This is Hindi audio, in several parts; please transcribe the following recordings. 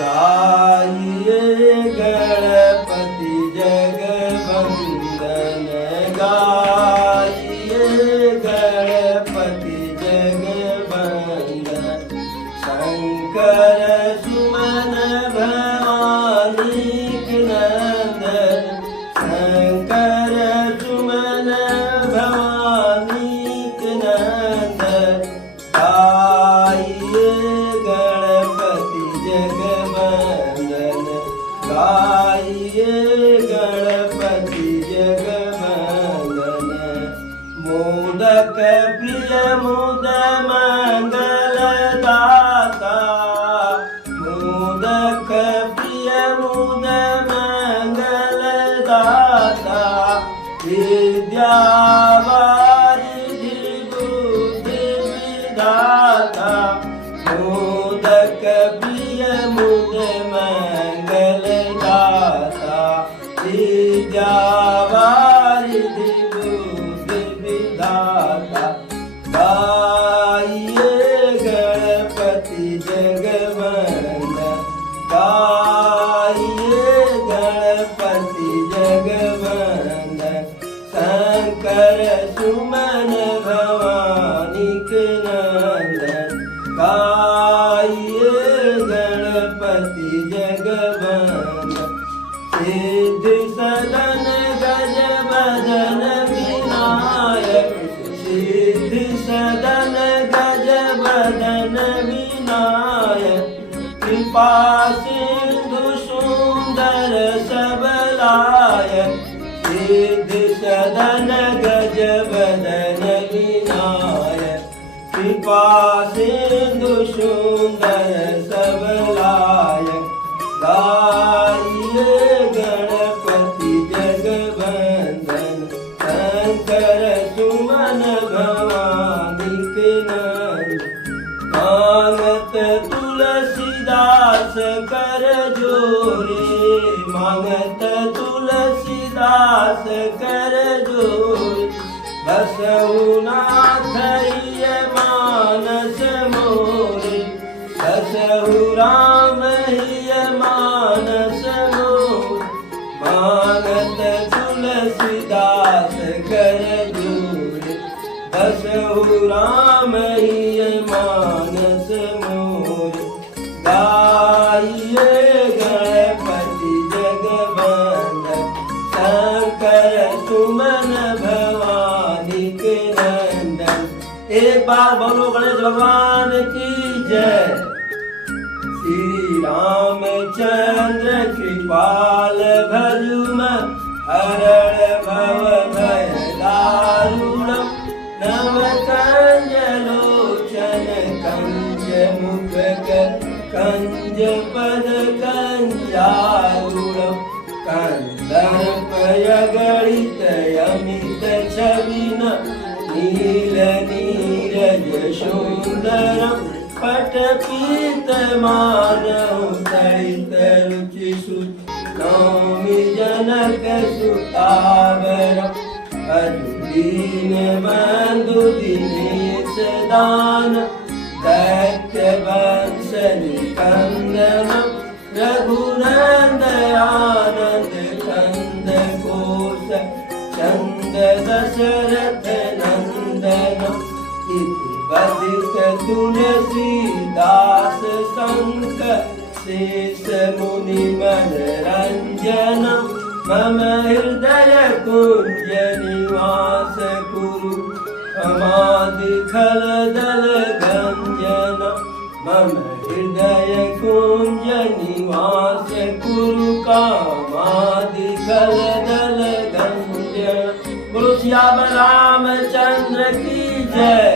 गाइए गणपति जगवंदन, गाइए गणपति जगवंदन। शंकर सुमन भवानी नंदन, शंकर सुमन भवानी नंदन। गाइए गणपति जगवंदन, गाइए गणपति जगवंदन। मोदक प्रिय मुद मंगल दाता, मोदक प्रिय मुद मंगल दाता। विद्यावारिधि बुद्धि विधाता, मोदक प्रिय मुद मंगल दाता। विद्यावारिधि बुद्धि विधाता। गाइए गणपति जगवंदन, गाइए गणपति जगवंदन। शंकर सुमन भवानी नंदन, गाइए गणपति जगवंदन। सिद्ध सदन गज बदन विनायक, सिद्ध सदन गज बदन विनायक। कृपा सिंधु सुंदर सबलायक, सिद्ध सदन गज बदन विनायक। कृपा सिंधु सुंदर सबलायक। गाइए गणपति जगवंदन, शंकर सुमन भवानी नंदन। मांगत तुलसीदास कर जोरे, मांगत तुलसीदास कर जोरे। बसहु नाथ मानस मोरे, बसहु राम हिय मानस मोरे। मांगत तुलसीदास कर जोरे, बसहु राम हिय मानस मोरे। गाइए गणपति जगवंदन, शंकर सुमन भवानी नंदन। एक बार बोलो गणेश भगवान की जय। श्री रामचंद्र कृपाल भजुम, हरण भव भय दारुणम। नव कंज लोचन कंज मुख कंज पद कंजारुणम। कंदर्प गणित अमित छविन, नील नीरज सुंदरम। पट पीत मानव तड़ित रुचि सुत, नौमि जनक सुतावरम। अजुदीन बंधु दिनेश दान, दैत्य वंश निकंदनम। रघुनंद आनंद कंद कोश, चंद दशरथ नंदनम। इति बदित तुलसीदास संक, शेष मुनि मनरंजनम। मम हृदय कुंज निवास कुरु, समाधि खल दल गंजनम। मम हृदय कुंज निवास कुरु, कामादि खल दल गंजनम। बोलो सियावर रामचंद्र की जय,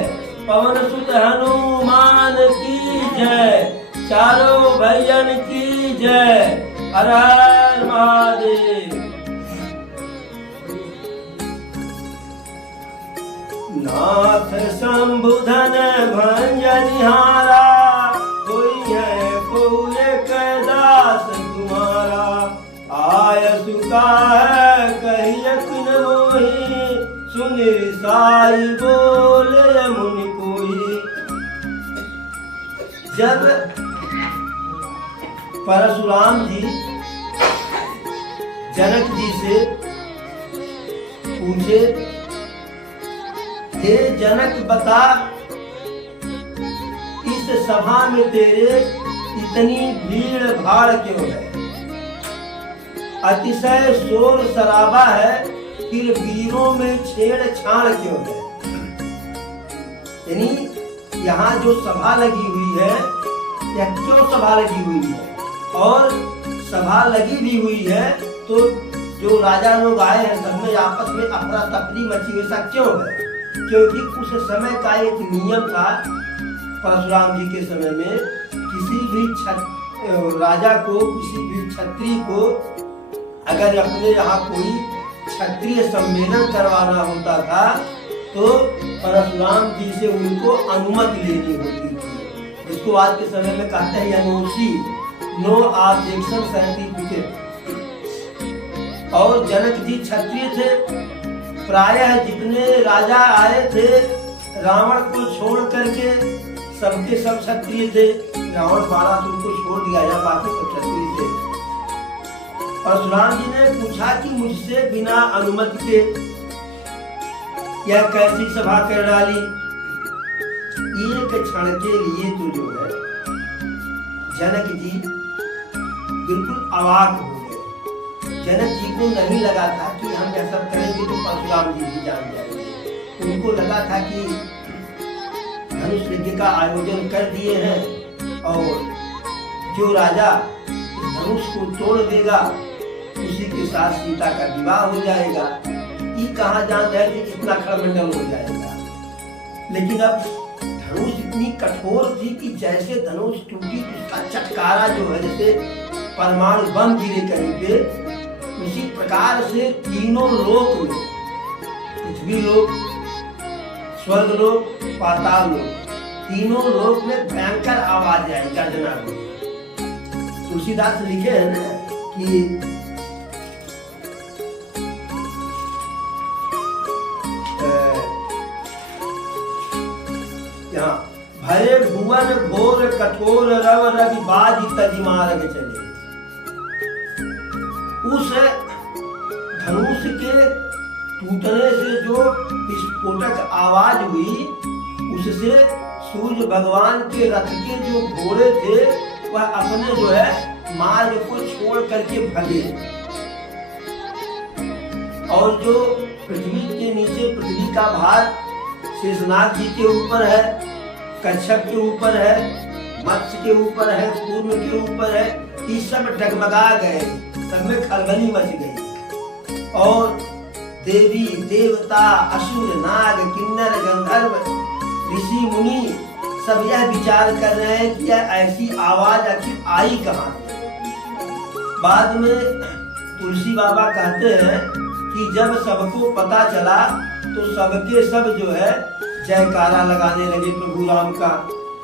पवन सुत हनुमान की जय, चारों भैयन की जय। हर हर महादेव। नाथ शंभुधन भंजनिहारा, कोई है कोई एक दास तुम्हारा। आय सुका है कहियक न मोहि, सुनि साई बोले मुनि कोई। जब परशुराम जी जनक जी से पूछे, हे जनक बता, इस सभा में तेरे इतनी भीड़ भाड़ क्यों है? अतिशय शोर शराबा है, फिर वीरों में छेड़छाड़ क्यों है? यानी यहाँ जो सभा लगी हुई है, यह क्यों सभा लगी हुई है? और सभा लगी भी हुई है तो जो राजा लोग आए हैं सब में आपस में अफरा तफरी मची हुई, ऐसा क्यों है? क्योंकि उस समय का एक नियम था, परशुराम जी के समय में, किसी भी राजा को, किसी भी क्षत्रिय को अगर अपने यहाँ कोई क्षत्रिय सम्मेलन करवाना होता था तो परशुराम जी से उनको अनुमति लेनी होती थी, जिसको आज के समय में कहते हैं एनओसी, नो ऑब्जेक्शन सर्टिफिकेट। और जनक जी क्षत्रिय थे, प्रायः जितने राजा आए थे रावण को छोड़ करके सबके सब क्षत्रिय थे। रावण बाड़ा उनको छोड़ दिया या बाकी सब क्षत्रिय थे। परशुराम जी ने पूछा कि मुझसे बिना अनुमति के यह कैसी सभा कर डाली? एक क्षण के लिए तो जो है जनक जी बिल्कुल अवाक हो गए। जनक जी को नहीं लगा था कि हम यह सब करेंगे तो परशुराम जी भी जान जाएंगे। उनको लगा था कि धनुष यज्ञ का आयोजन कर दिए हैं और जो राजा धनुष को तोड़ देगा उसी के साथ सीता का विवाह हो जाएगा। ये कहाँ जान रहे थे इतना खड़मंडल हो जाएगा। लेकिन अब धनुष इतनी कठोर थी कि जैसे धनुष टूटी उसका चटकारा जो है जैसे परमाणु बम गिरे कहीं पे, उसी प्रकार से तीनों लोक में, पृथ्वी लोक, स्वर्ग लोक, पाताल लोक, तीनों लोक में भयंकर आवाज आई, गर्जना हुई। तुलसीदास लिखे हैं ना कि भय भुवन घोर कठोर रव रवि बाज तजी मार्ग चले। उस धनुष के टूटने से जो विस्फोटक आवाज हुई उससे सूर्य भगवान के रथ के जो घोड़े थे वह अपने जो है मार्ग को छोड़ करके भगे। और जो पृथ्वी के नीचे पृथ्वी का भार शेषनाग जी के ऊपर है, कच्छप के ऊपर है, मत्स्य के ऊपर है, कूर्म के ऊपर है, ये सब डगमगा गए, सब में खलबली मच गई। और देवी देवता असुर नाग किन्नर गंधर्व ऋषि मुनि सब यह विचार कर रहे हैं कि यह ऐसी आवाज आखिर आई कहाँ से। बाद में तुलसी बाबा कहते हैं कि जब सबको पता चला तो सबके सब जो है जयकारा लगाने लगे प्रभु राम का।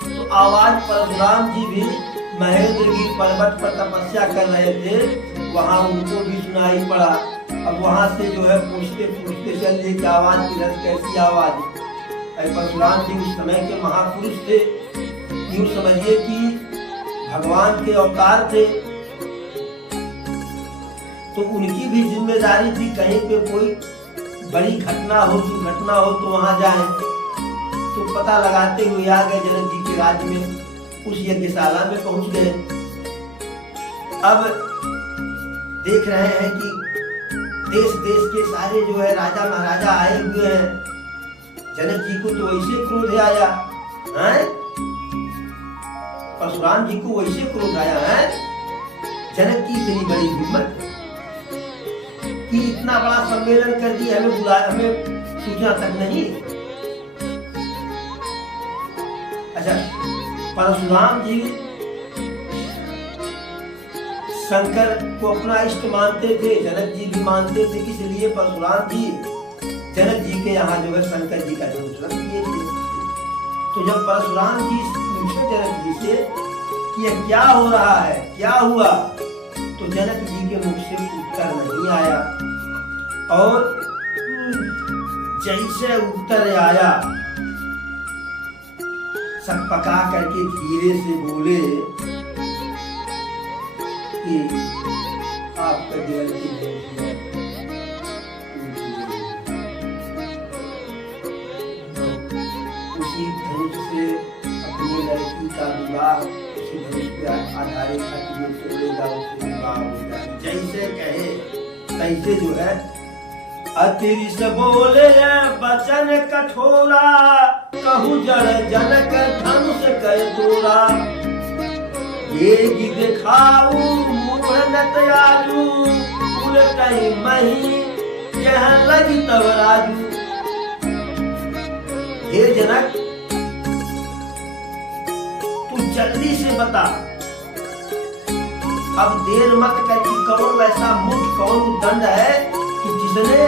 तो आवाज परशुराम जी भी महेंद्रगिरी पर्वत पर तपस्या कर रहे थे, वहां उनको भी सुनाई पड़ा। अब वहां से जो है पूछते पूछते चलिए कि आवाज किधर, कैसी आवाज? परशुराम जी उस समय के महापुरुष थे, यूं समझिए कि भगवान के अवतार थे, तो उनकी भी जिम्मेदारी थी कहीं पे कोई बड़ी घटना हो, दुर्घटना हो तो वहां जाए। तो पता लगाते हुए आ गए जनक जी के राज्य में, उस यज्ञशाला में पहुंच गए। अब देख रहे हैं कि देश देश के सारे जो है राजा महाराजा आए हुए हैं। जनक जी को तो वैसे क्रोध आया है, परशुराम जी को वैसे क्रोध आया है। जनक की इतनी बड़ी हिम्मत कि इतना बड़ा सम्मेलन कर दिया, हमें बुलाया, हमें सूचना तक नहीं। अच्छा, परशुराम जी शंकर को अपना इष्ट मानते थे, जनक जी भी मानते थे, इसलिए परशुराम जी जनक जी के यहाँ जो है शंकर जी का दर्शन किए थे। तो जब परशुराम जी पूछे जनक जी से कि यह क्या हो रहा है, क्या हुआ, तो जनक जी के मुख से उत्तर नहीं आया। और जैसे उत्तर आया सब पका करके धीरे से बोले कि आपका जीवन की धनुष है। उसी धनुष से अपनी लड़की का विवाह उसी धनुष पे आधारित था कि जो तोड़ेगा उससे विवाह हो जाए। जैसे कहे तैसे जो है अतिरिक्त बोले बचन कठोरा, कहूँ जड़ जनक धनुष कर तोरा। ये दिखाऊ मूढ़ नतयाजू, उलटई मही कह लगी तब राजू। हे जनक तू जल्दी से बता, अब देर मत कर कि कौन वैसा मूर्ख कौन दंड है कि जिसने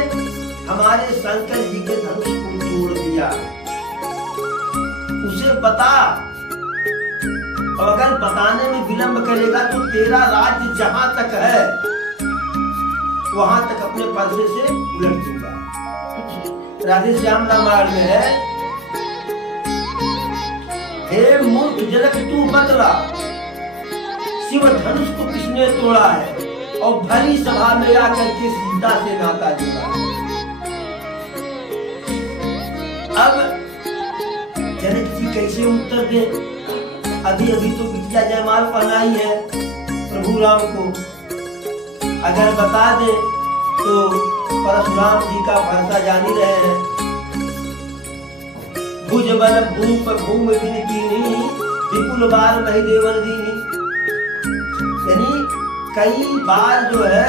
हमारे शंकर जी के धनुष को तोड़ दिया, उसे बता। और अगर बताने में विलंब करेगा तो तेरा राज्य जहां तक है वहां तक अपने पर्दे से उलट दूंगा। राधे श्याम रामायण में है, हे मूर्ख जनक तू बतला, शिव धनुष को किसने तोड़ा है और भली सभा में आकर के सीता से नाता जोड़ा है। अब जनक जी कैसे उत्तर दे? अभी अभी तो बिटिया जयमाल पहनाई है प्रभु राम को, अगर बता दे तो परशुराम जी का भरसा जान ही रहे हैं। भुज बल भूप भूम बिन कीनी, विपुल बाल मही देवन दीनी। यानी कई बार जो है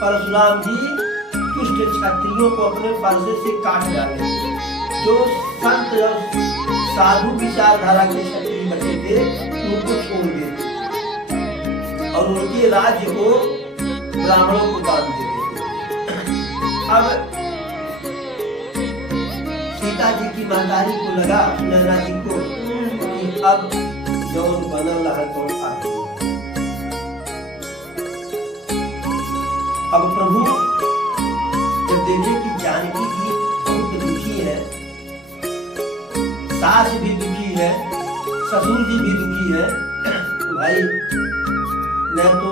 परशुराम जी दुष्ट क्षत्रियों को अपने फरसे से काट डाले। जो संत और साधु विचारधारा के क्षत्रिय बचे थे उनको छोड़ देते और उनके राज्य को ब्राह्मणों को दान देते। अब सीता जी की महतारी को लगा, सुनैना जी को, कि अब जौन बनल रहा कौन आगे। अब प्रभु जब देखे कि जानकी जी बहुत दुखी है, सास भी दुखी है, ससुर जी भी दुखी है, तो भाई न तो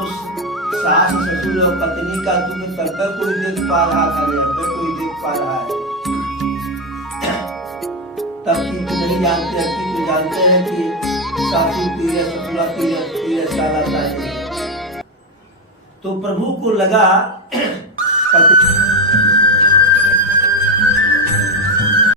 सास ससुर और पत्नी का दुख तब तक कोई देख पा रहा था, न अब तक कोई देख पा रहा है। तब की तो नहीं जानते, अब की तो जानते हैं कि सासू पीरे ससुरा पीरे साला सास। तो प्रभु को लगा